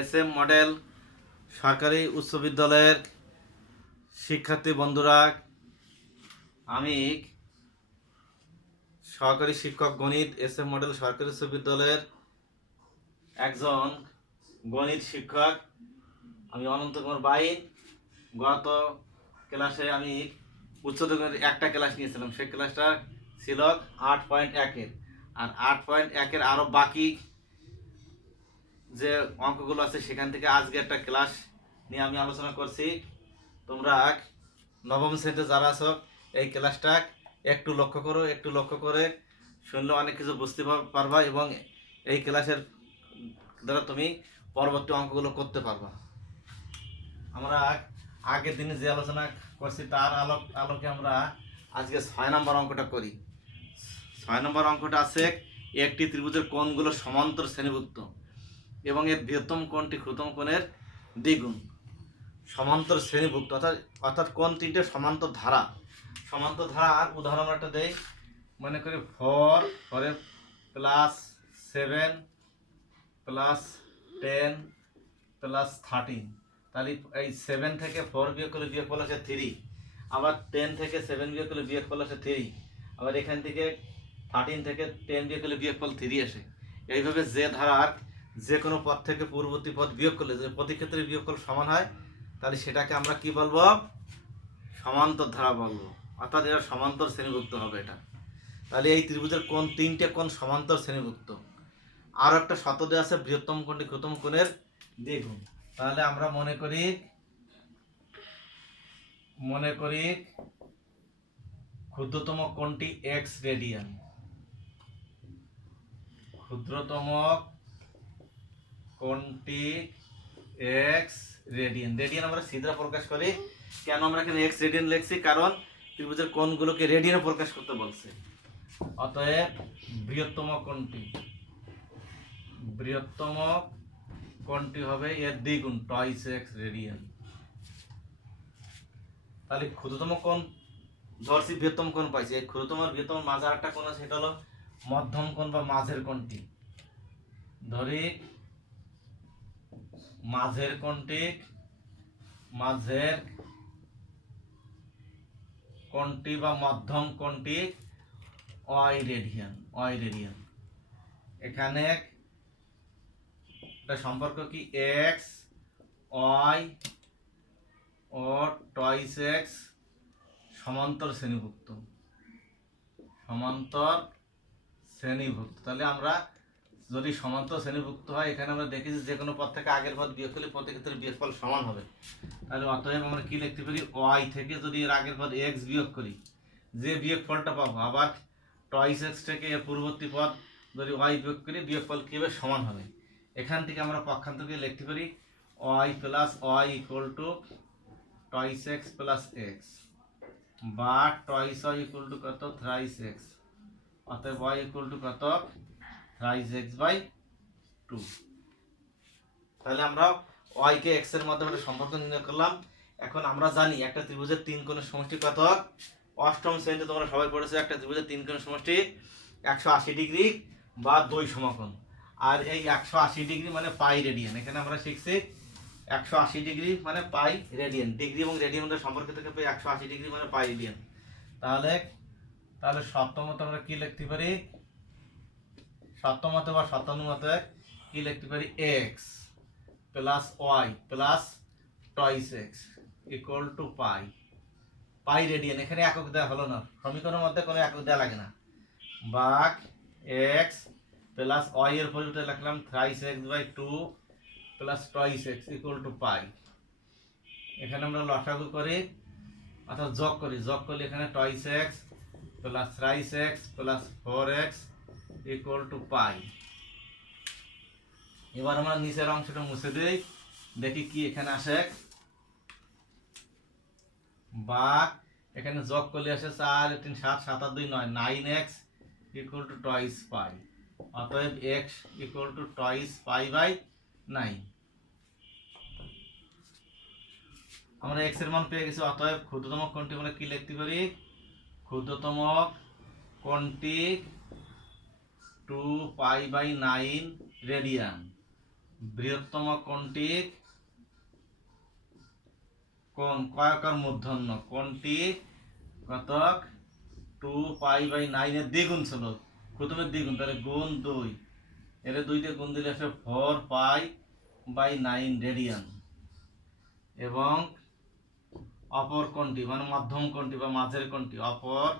SM model সরকারি উচ্চ বিদ্যালয়ের শিক্ষার্থী বন্ধুরা, আমি সহকারী শিক্ষক গণিত এসএম মডেল সরকারি উচ্চ বিদ্যালয়ের একজন গণিত শিক্ষক। আমি অনন্ত কুমার বাইন। গত ক্লাসে আমি উচ্চতর একটা ক্লাস নিয়েছিলাম, সেই ক্লাসটা ছিল 8.1-এর, আর 8.1-এর আরও বাকি যে অঙ্কগুলো আছে সেখান থেকে আজকে একটা ক্লাস নিয়ে আমি আলোচনা করছি। তোমরা নবম শ্রেণীতে যারা আছো এই ক্লাসটা একটু লক্ষ্য করো, একটু লক্ষ্য করে শুনলে অনেক কিছু বুঝতে পারবা এবং এই ক্লাসের দ্বারা তুমি পরবর্তী অঙ্কগুলো করতে পারবা। আমরা আগের দিনে যে আলোচনা করছি তার আলোকে আমরা আজকে 6 নম্বর অঙ্কটা করি। 6 নম্বর অঙ্কটা আছে, একটি ত্রিভুজের কোণগুলো সমান্তর শ্রেণীভুক্ত এবং এর বৃহত্তম কোণটি ক্ষুদ্রতম কোণের দ্বিগুণ। সমান্তর শ্রেণীভুক্ত অর্থাৎ কোণ তিনটে সমান্তর ধারা। সমান্তর ধারার উদাহরণ একটা দেই, মনে করি 4 প্লাস 7 প্লাস 10 প্লাস 13। তাহলে এই 7 থেকে 4 বিয়োগ করলে বিয়োগফল আসে 3, আবার 10 থেকে 7 বিয়োগ করলে বিয়োগফল আসে 3, আবার এখান থেকে 13 থেকে 10 বিয়োগ করলে বিয়োগফল 3 আসে। এইভাবে যে ধারার যে কোনো পদ থেকে পূর্ববর্তী পদ বিয়োগ করলে যে প্রতি ক্ষেত্রে বিয়োগফল সমান হয়, তাহলে সেটাকে আমরা কি বলবো? সমান্তর ধারা বলবো, অর্থাৎ এটা সমান্তর শ্রেণীভুক্ত হবে এটা। তাহলে এই ত্রিভুজের কোণ তিনটে কোণ সমান্তর শ্রেণীভুক্ত। আর একটা শর্ত দেওয়া আছে, বৃহত্তম কোণটি ক্ষুদ্রতম কোণের দ্বিগুণ। তাহলে আমরা মনে করি ক্ষুদ্রতম কোণটি x রেডিয়ান। ক্ষুদ্রতম কোণটি x রেডিয়ান। রেডিয়ান আমরা সিধা প্রকাশ করি। কেন আমরা এখানে x রেডিয়ান লিখছি? কারণ ত্রিভুজের কোণগুলোকে রেডিয়ানে প্রকাশ করতে বলছে। অতএব বৃহত্তম কোণটি হবে এর দ্বিগুণ, টয়েস x রেডিয়ান। তাহলে ক্ষুদ্রতম কোণ ধরছি, বৃহত্তম কোণ পাইছি। এই ক্ষুদ্রতম আর বৃহত্তম মাঝে আরেকটা কোণ আছে, সেটা হলো মধ্যম কোণ বা মাঝের কোণটি। ধরি মাঝের কোণটি বা মধ্যম কোণটি y রেডিয়ান। এখানে একটা সম্পর্ক কি, x y ও টয়েস x সমান্তর শ্রেণীভুক্ত। তাহলে আমরা যদি সমান্তর শ্রেণীভুক্ত হয়, এখানে আমরা দেখেছি যে কোনো পদ থেকে আগের পদ বিয়োগ করলে প্রতি ক্ষেত্রে বিয়োগফল সমান হবে। তাহলে অতএব আমরা কি লিখতে পারি? y থেকে যদি এর আগের পদ x বিয়োগ করি, যে বিয়োগফলটা পাবো, আবার টয়েস x থেকে এর পূর্ববর্তী পদ যদি y বিয়োগ করি, বিয়োগফল কি হবে? সমান হবে। এখান থেকে আমরা পক্ষান্তরকে লিখতে পারি y plus y equal to twice x plus x, বা টয়েস y ইকুয়াল টু কত? Thrice x। অতএব y ইকুয়াল টু কত? Thrice x by 2। তাহলে আমরা y কে x এর মাধ্যমে সম্পর্ক নির্ণয় করলাম। এখন আমরা জানি একটা ত্রিভুজের তিন কোণের সমষ্টি কত? অষ্টম শ্রেণীতে তোমরা সবাই পড়েছো, একটা ত্রিভুজের তিন কোণের সমষ্টি 180 ডিগ্রি বা 2 সমকোণ। আর এই 180 ডিগ্রি মানে পাই রেডিয়ান। এখানে আমরা শিখছি 180 ডিগ্রি মানে পাই রেডিয়ান। ডিগ্রি এবং রেডিয়ান মধ্যে সম্পর্ক থেকে পাই 180 ডিগ্রি মানে পাই রেডিয়ান। তাহলে সপ্তমত আমরা কি লিখতে পারি? সপ্তমত বা শতানুমতে কি লিখতে পারি? x plus y plus twice x equal to pi radian. এখানে একক দেওয়া হলো না, সমীকরণের মধ্যে কোনো একক দেওয়া লাগে না। ভাগ x প্লাস y এর পরিবর্তে লিখলাম thrice x by 2 plus twice x equal to pi. এখানে আমরা লসাগু করি, অর্থাৎ যোগ করলে এখানে twice x plus thrice x plus 4x equal to pi. এবার আমরা নিচের অংশটা মুছে দিই, দেখি কি এখানে আসে। বা এখানে যোগ করলে আসে 4 3 7 7 আর 2 9, 9x equal to twice pi. অতএব x equal to twice pi by 9। আমরা x এর মান পেয়ে গেছি। অতএব ক্ষুদ্রতম কোণটি আমরা কি লিখতে পারি? ক্ষুদ্রতম কোণটি 2 পাই বাই 9 রেডিয়ান। বৃহত্তম কোণটি কোণ কয়াকার মূর্ধন্য কোণটি কতক 2π/9 এর দ্বিগুণ ছিল, প্রথমের দ্বিগুণ, তাহলে গুণ 2, এর 2 দিয়ে গুণ দিলে আসে 4π/9 রেডিয়ান। এবং অপর কোণটি মানে মধ্যম কোণটি বা মাঝের কোণটি, অপর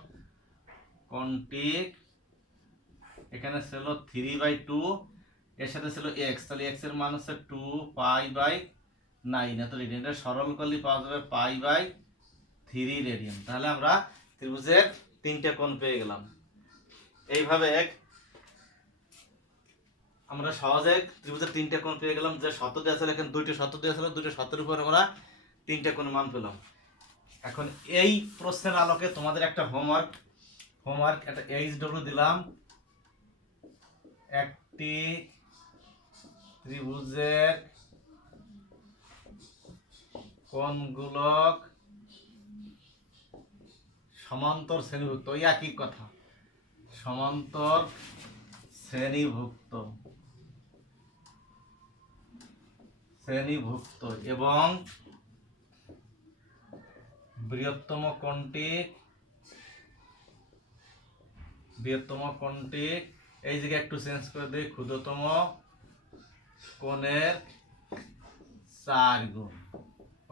কোণটি এখানে ছিল 3/2, এর সাথে ছিল x, তাহলে x এর মান হচ্ছে 2π/9 এত রেডিয়ান। এটা সরল করলে পাওয়া যাবে π/3 রেডিয়ান। তাহলে আমরা ত্রিভুজের 3টে কোণ পেয়ে গেলাম। এইভাবে আমরা সহজে ত্রিভুজের 3টে কোণ পেয়ে গেলাম। যে শর্ত দেওয়া ছিল এখানে 2টি শর্ত দেওয়া ছিল, 2টি শর্তের উপর আমরা 3টে কোণ মান পেলাম। এখন এই প্রশ্নের আলোকে তোমাদের একটা হোমওয়ার্ক একটা এইচডব্লিউ দিলাম। একটি ত্রিভুজের কোণগুলো সমান্তর শ্রেণীভুক্ত, ওই একই কথা, সমান্তর শ্রেণীভুক্ত এবং বৃহত্তম কোণটি এই জায়গায় একটু চেঞ্জ করে দিই, ক্ষুদ্রতম কোণের 4 গুণ।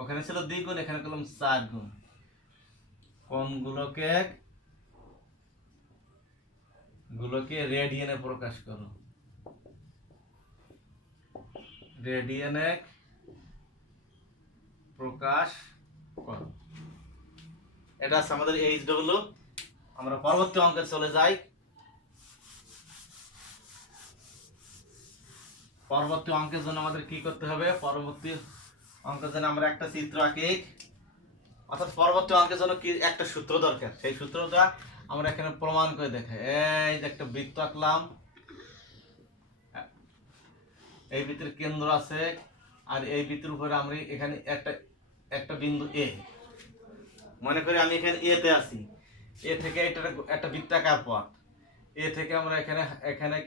ওখানে ছিল দ্বিগুণ, এখানে করলাম 4 গুণ। কোণগুলোকে রেডিয়ানে প্রকাশ করো, রেডিয়ানে প্রকাশ করো। এটা আছে আমাদের এইচডব্লিউ। আমরা পরবর্তী অঙ্কে চলে যাই। পরবর্তী অঙ্কের জন্য আমাদের কি করতে হবে? পরবর্তী অঙ্কের জন্য আমরা একটা চিত্র আঁকি, অর্থাৎ পরবর্তী অঙ্কের জন্য কি একটা সূত্র দরকার। সেই সূত্রটা আমরা এখানে প্রমাণ করে দেখাই। এই যে একটা বৃত্ত আঁকলাম, এই বৃত্তের কেন্দ্র আছে, আর এই বৃত্তের উপরে আমরা এখানে একটা বিন্দু এ মনে করি, আমি এখানে এ তে আছি। এ থেকে একটা বৃত্তাকার পথ, এ থেকে আমরা এখানে এখানে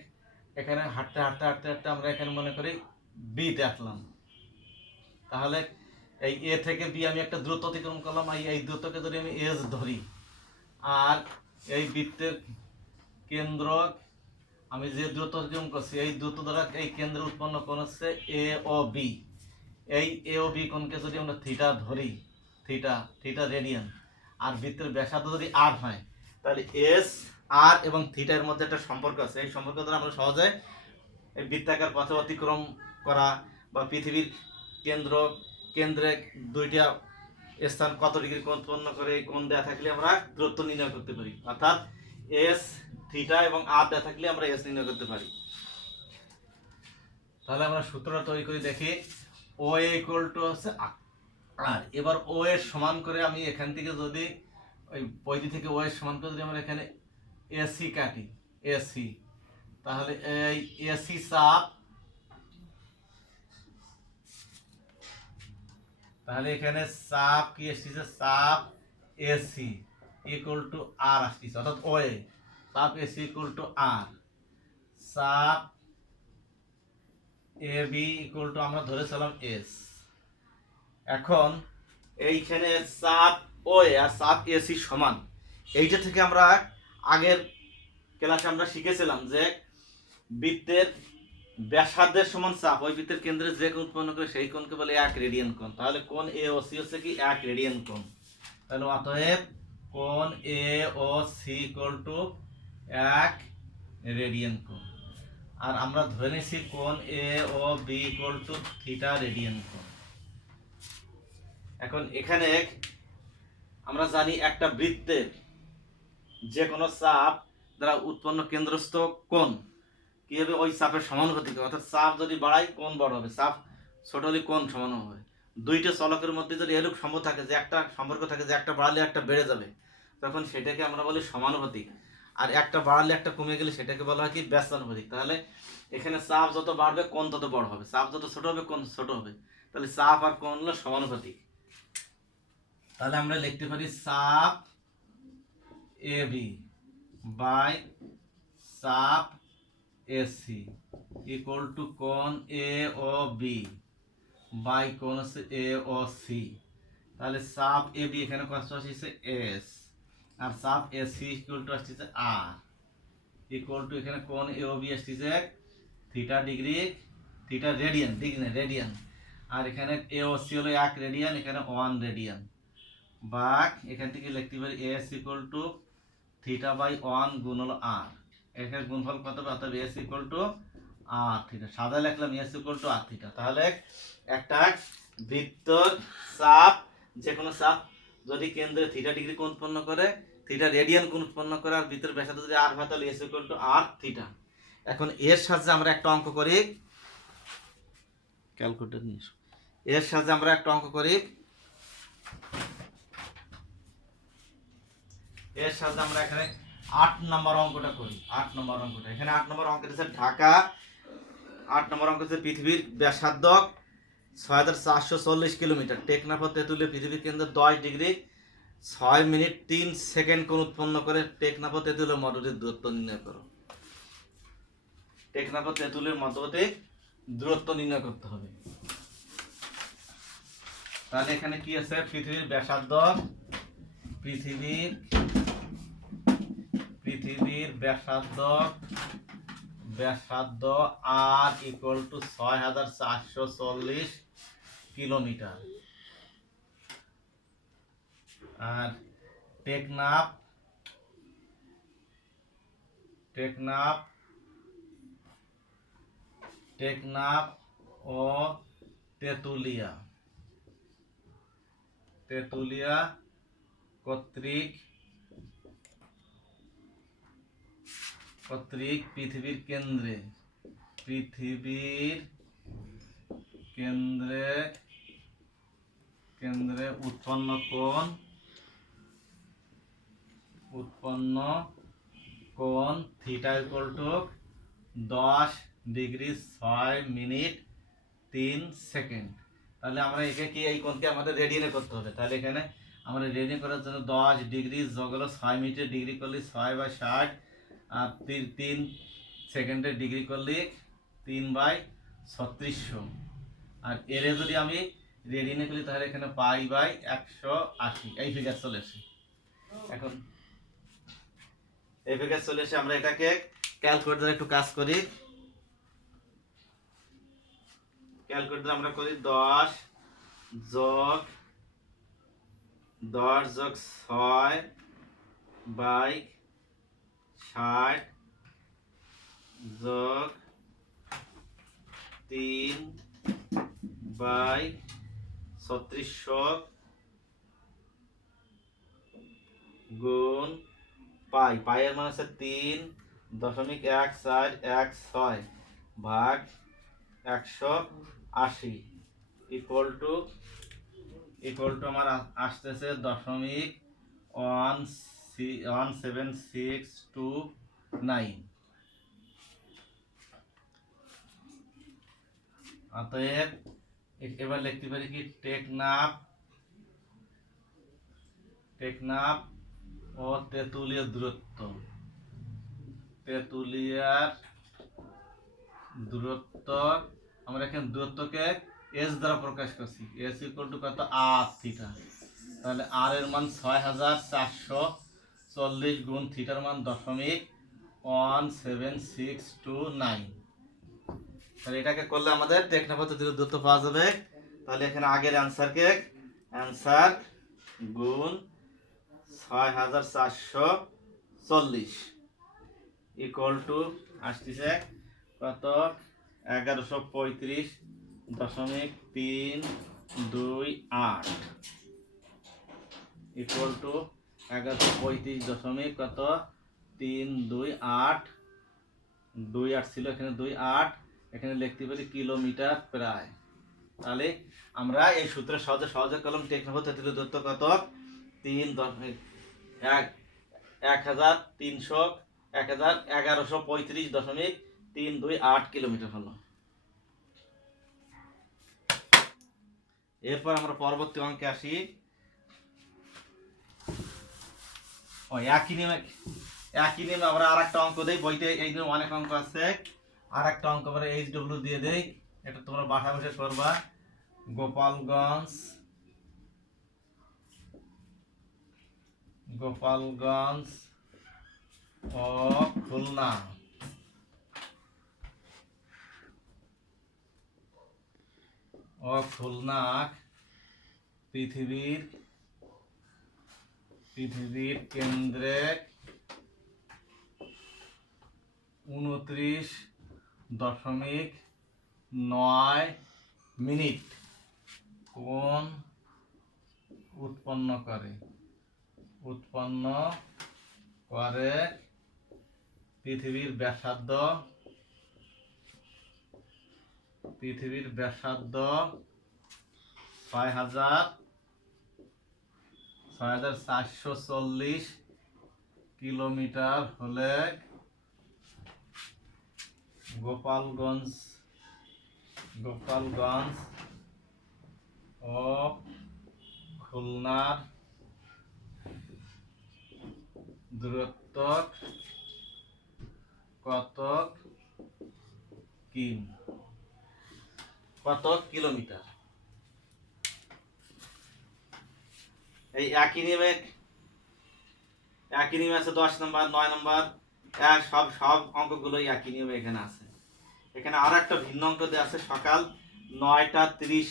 এখানে হাঁটতে হাঁটতে হাঁটতে হাঁটতে আমরা এখানে মনে করি বি তে আসলাম। তাহলে এই এ থেকে বি আমি একটা দূরত্ব অতিক্রম করলাম, এই দূরত্বকে যদি আমি এস ধরি, আর এই বৃত্তের কেন্দ্র আমি যে দূরত্ব অতিক্রম করছি, এই দূরত্ব দ্বারা এই কেন্দ্র উৎপন্ন কোণ হচ্ছে এ ও বি। এই এ ও বি কোণকে যদি আমরা থিটা ধরি, থিটা রেডিয়ান, আর বৃত্তের ব্যাসার্ধ যদি আর হয়, তাহলে এস আর এবং থিটার মধ্যে একটা সম্পর্ক আছে। এই সম্পর্ক দ্বারা আমরা সহজে এই বৃত্তাকার পথে অতিক্রম করা বা পৃথিবীর কেন্দ্রে 2টা স্থান কত ডিগ্রি কোণ উৎপন্ন করে এই কোণ দেওয়া থাকলে আমরা দূরত্ব নির্ণয় করতে পারি। অর্থাৎ এস থিটা এবং আর দেওয়া থাকলে আমরা এস নির্ণয় করতে পারি। তাহলে আমরা সূত্রটা তৈরি করে দেখি। ও এ ইকুয়াল টু হচ্ছে আর, এবার ও এর সমান করে আমি এখান থেকে যদি ওই পরিধি থেকে ও এর সমান করে যদি আমরা এখানে এসি কাটি, এসি, তাহলে এই এসি চাপ, তাহলে এখানে চাপ কি আসছে? চাপ এসি ইকুয়াল টু আর আসছে, অর্থাৎ ও এ চাপ এসি ইকুয়াল টু আর, চাপ এ বি ইকুয়াল টু আমরা ধরেছিলাম এস। এখন এইখানে চাপ ও এ আর চাপ এসি সমান, এইটা থেকে আমরা আগের ক্লাসে আমরা শিখেছিলাম যে বৃত্তের ব্যাসার্ধের সমান চাপ ওই বৃত্তের কেন্দ্রে যে কোণ উৎপন্ন করে সেই কোণকে বলে 1 রেডিয়ান কোণ। তাহলে কোণ এ ও সি হচ্ছে কি 1 রেডিয়ান কোণ। তাহলে অতএব কোণ A O C equal to 1 radian কোণ। আর আমরা ধরে নিয়েছি কোণ A O B equal to theta radian কোণ। এখন এখানে আমরা জানি একটা বৃত্তের যে কোনো চাপ দ্বারা উৎপন্ন কেন্দ্রস্থ কোণ কি হবে? ওই চাপের সমানুপাতিক, অর্থাৎ চাপ যদি বাড়াই কোণ বড় হবে, চাপ ছোট হলে কোণ সমান হবে। 2টা চলকের মধ্যে যদি এরূপ সম্পর্ক থাকে যে একটা বাড়ালে একটা বেড়ে যাবে, তখন সেটাকে আমরা বলি সমানুপাতিক। আর একটা বাড়ালে একটা কমে গেলে সেটাকে বলা হয় কি? ব্যস্তানুপাতিক। তাহলে এখানে চাপ যত বাড়বে কোণ তত বড় হবে, চাপ যত ছোট হবে কোণ ছোট হবে। তাহলে চাপ আর কোণ হলো সমানুপাতিক। তাহলে আমরা লিখতে পারি চাপ এ বি বাই চাপ এসি ইকুয়াল টু কোণ এ ও বি বাই কোণ হচ্ছে এ ও সি। তাহলে চাপ এ বি এখানে কত আসছে এস, আর চাপ এ সি ইকুয়াল টু আসছে আর, ইকুয়াল টু এখানে কোণ এ ও বি আসছে theta degree, theta radian, degree না রেডিয়ান, আর এখানে এ ও সি হলো 1 রেডিয়ান, এখানে 1 রেডিয়ান, বা এখান থেকে লিখতে পারি S equal to theta by 1 গুণ হলো আর, এখানে গুণফল কত হবে, অর্থাৎ S equal to R theta, সাদা লিখলাম S equal to R theta. তাহলে একটা বৃত্তর চাপ, যে কোনো চাপ যদি কেন্দ্রে থিটা ডিগ্রি কোণ উৎপন্ন করে, থিটা রেডিয়ান কোণ উৎপন্ন করে, আর বৃত্তের ব্যাসার্ধ যদি আর হয়, তাহলে S equal to R theta. এখন এর সাহায্যে আমরা একটা অঙ্ক করি, ক্যালকুলেটর নিয়ে এসো। এর সাহায্যে আমরা একটা অঙ্ক করি, এর সাহায্যে আমরা এখানে 8 নম্বর অঙ্কটা করি। 8 নম্বর অঙ্কটা, এখানে 8 নম্বর অঙ্কটা হচ্ছে ঢাকা, 8 নম্বর অঙ্ক হচ্ছে পৃথিবীর ব্যাসার্ধ 6440 কিলোমিটার, টেকনাফ ও তেঁতুলিয়া পৃথিবীর কেন্দ্র 10 ডিগ্রি 6 মিনিট 3 সেকেন্ড কোণ উৎপন্ন করে টেকনাফ ও তেঁতুলিয়া মধ্যবর্তী দূরত্ব নির্ণয় করো। টেকনাফ ও তেঁতুলিয়ার মধ্যবর্তী দূরত্ব নির্ণয় করতে হবে। তাহলে এখানে কি আছে, পৃথিবীর ব্যাসার্ধ, পৃথিবীর ব্যাসার্ধ আর ইকুয়াল টু 6440 কিলোমিটার, আর টেকনাফ ও তেঁতুলিয়া কর্তৃক পৃথিবীর কেন্দ্রে উৎপন্ন কোণ theta equal to 10 degree 6 minute 3 second. তাহলে আমরা একে কি, এই কোণকে আমাদের রেডিয়ানে করতে হবে। তাহলে এখানে আমরা রেডিয়ান করার জন্য 10 ডিগ্রি যোগ হলো 6 মিনিটের ডিগ্রি করলে 6/60, আর 3 সেকেন্ডের ডিগ্রি করলে 3/3600, আর এরে যদি আমি রেডিয়ানে করি তাহলে এখানে পাই/180, এই ফিগার চলে আসে। এখন এই ফিগার চলে এসে আমরা এটাকে ক্যালকুলেটরে একটু কাজ করি। ক্যালকুলেটরে আমরা করি 10 যোগ 6/60 যোগ 3/3600 গুণ পাইয়ের মান হচ্ছে 3.1416 ভাগ 180 ইকুয়াল টু আমার আসতেছে 0.17629। অতএব এবার লিখতে পারি কি, টেকনাফ ও তেঁতুলিয়ার দূরত্ব, আমরা এখানে দূরত্বকে এস দ্বারা প্রকাশ করছি, এস ইকুয়াল টু কত, আর থিটা। তাহলে আর এর মান 6440 গুণ থিটার মান 0.17629। তাহলে এটাকে করলে আমাদের টেকনাফ ও তেঁতুলিয়ার দূরত্ব পাওয়া যাবে। তাহলে এখানে আগের অ্যান্সার গুণ 6440 ইকুয়াল টু আসতেছে কত, 1135.328 ইকুয়াল টু 1135 কত 328 ছিল, এখানে 28, এখানে লিখতে পারি কিলোমিটার প্রায়। তাহলে আমরা এই সূত্রের সহজে কলম টেকনাফ ও তেঁতুলিয়ার দূরত্ব কত, 1135.328 কিলোমিটার হলো। এরপর আমরা পরবর্তী অঙ্কে আসি। একই নিয়মে আমরা আর একটা অঙ্ক দেই, বইতে এই নিয়ম অনেক অঙ্ক আছে। আর একটা অঙ্ক আমরা HW দিয়ে দেই, এটা তোমরা বাসা বসে করবা। গোপালগঞ্জ ও খুলনা পৃথিবীর কেন্দ্রে 29.9 মিনিট কোণ উৎপন্ন করে পৃথিবীর ব্যাসার্ধ 6,440 কিলোমিটার হলে গোপালগঞ্জ ও খুলনার দূরত্ব কত কিলোমিটার? এই একই নিয়মে আছে 10 নম্বর, 9 নম্বর, সব অঙ্কগুলোই একই নিয়মে এখানে আছে। এখানে আর একটা ভিন্ন অঙ্ক দেওয়া আছে, সকাল 9:30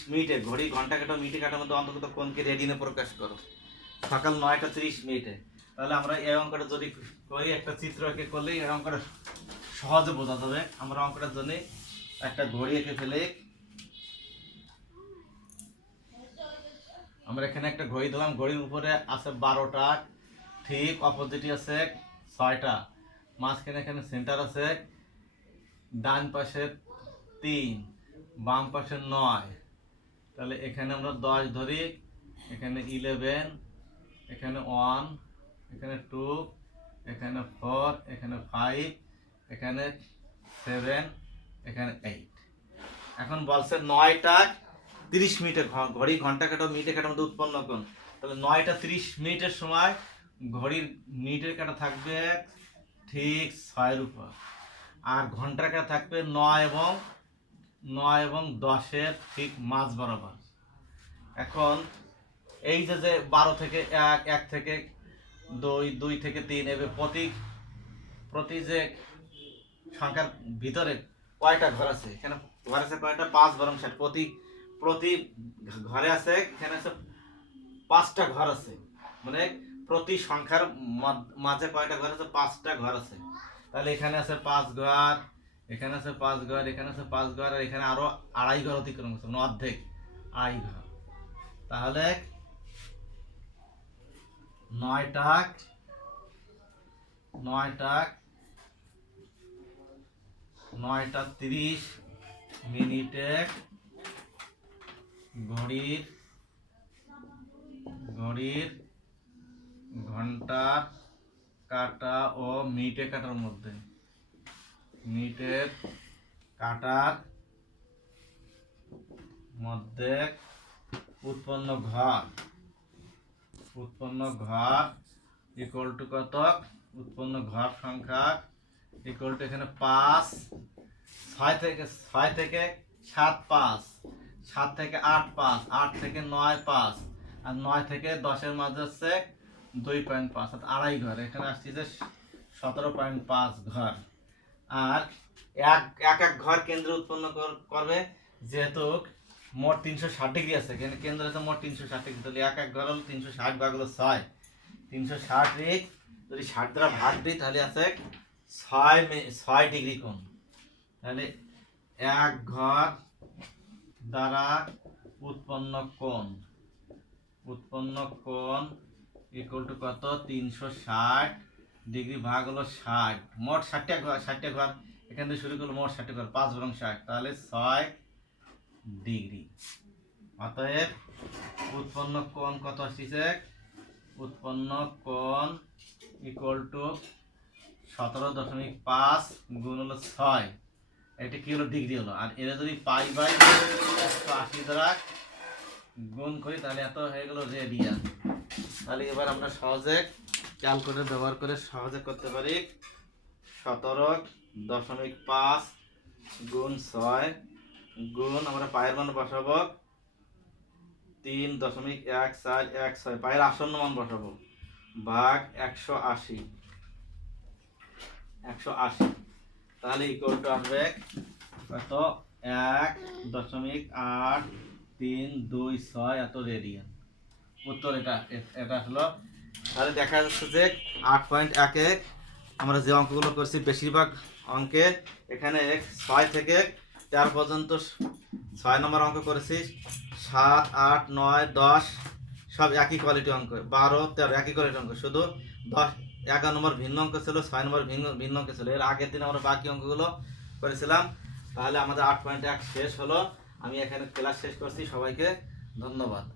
ঘড়ি ঘন্টা কাটা মিনিটে কাটার মধ্যে অন্তত কোণকে রেডিয়ানে প্রকাশ করো। সকাল 9:30। তাহলে আমরা এই অঙ্কটা যদি করি, একটা চিত্র এঁকে করলে এই অঙ্কটা সহজে বোঝা যাবে। আমরা অঙ্কটার জন্য একটা ঘড়ি এঁকে ফেলে, আমরা এখানে একটা ঘড়ি দিলাম, ঘড়ির উপরে আছে 12টা, ঠিক অপোজিটে আছে 6টা, মাঝখানে এখানে সেন্টার আছে, ডান পাশে 3, বাম পাশে 9। তাহলে এখানে আমরা 10 ধরি, এখানে 11, এখানে 1, এখানে 2, এখানে 4, এখানে 5, এখানে 7, এখানে 8। এখন বলছে 9:30 ঘড়ি ঘন্টা কাটা মিনিটে কাটার মধ্যে উৎপন্ন কোণ। তাহলে 9:30 সময় ঘড়ির মিনিটের কাটা থাকবে ঠিক 6-এর উপর, আর ঘন্টার কাটা থাকবে 9 এবং 10-এর ঠিক মাঝ বরাবর। এখন এই যে 12 থেকে 1 থেকে 2 থেকে 3, এভাবে প্রতি যে সংখ্যার ভিতরে কয়টা ঘর আছে, এখানে ঘর আছে কয়টা? 5 বরং 7। প্রতি ঘরে আছে, এখানে আছে 5টা ঘর আছে, মানে প্রতি সংখ্যার মাঝে কয়টা ঘর আছে? 5টা ঘর আছে। তাহলে এখানে আছে 5 ঘর, এখানে আছে 5 ঘর, এখানে আছে 5 ঘর, আর এখানে আরো 2.5 ঘর অতিক্রম করছে, মানে অর্ধেক 2.5 ঘর। তাহলে 9:30 মিনিটে ঘড়ির ঘন্টার কাটা ও মিনিটের কাটার মধ্যে উৎপন্ন ঘর ইকুয়াল টু কত? উৎপন্ন ঘর সংখ্যা ইকুয়াল টু এখানে 5, 6 থেকে 7 5, 7 থেকে 8 5, 8 থেকে 9 5, আর 9 থেকে 10-এর মাঝে হচ্ছে 2.5, 2.5 ঘর। এখানে আসছে যে 17.5 ঘর। আর এক ঘর কেন্দ্রে উৎপন্ন করবে, যেহেতু মোট 360 ডিগ্রি আছে, এখানে কেন্দ্র আছে মোট 360 ডিগ্রি, তাহলে এক ঘর হলো 360 ভাগ হলো 6, 360 যদি 60 দ্বারা ভাগ দিই তাহলে আছে 6 ডিগ্রি কোণ। তাহলে এক ঘর দ্বারা উৎপন্ন কোণ ইকুয়াল টু কত? 360 ডিগ্রি ভাগ হলো 60, মোট 60টা ঘর, এখান থেকে শুরু করলো মোট 60টা ঘর, 5 বরং 60, তাহলে 6 ডিগ্রি। অতএব উৎপন্ন কোণ কত আসছে? উৎপন্ন কোণ ইকুয়াল টু 17.5 গুণ হলো 6, এটা কি হলো? ডিগ্রি হলো। আর এরা যদি π/180 দ্বারা গুণ করি তাহলে এত হয়ে গেল রেডিয়ান। তাহলে এবার আমরা সহজে ক্যালকুলেটর ব্যবহার করে সহজে করতে পারি। 17.5 গুণ 6 গুণ আমরা পায়ের মান বসাবো 3.1416, পায়ের আসন্ন মান বসাবো ভাগ 180, তাহলে ইকুয়াল টু আসবে কত 1.8326 এত রেডিয়ান। উত্তর এটা হলো। তাহলে দেখা যাচ্ছে যে 8.11 আমরা যে অঙ্কগুলো করছি বেশিরভাগ অঙ্কে এখানে 6 থেকে 13 পর্যন্ত 6 নম্বর অঙ্ক করেছি, 7, 8, 9, 10 সব একই কোয়ালিটি অঙ্ক, 12, 13 একই কোয়ালিটি অঙ্ক, শুধু 10, 11 নম্বর ভিন্ন অঙ্ক ছিল, 6 নম্বর ভিন্ন অঙ্ক ছিল। এর আগের দিন আমরা বাকি অঙ্কগুলো করেছিলাম। তাহলে আমাদের 8.1 শেষ হলো। আমি এখানে ক্লাস শেষ করছি। সবাইকে ধন্যবাদ।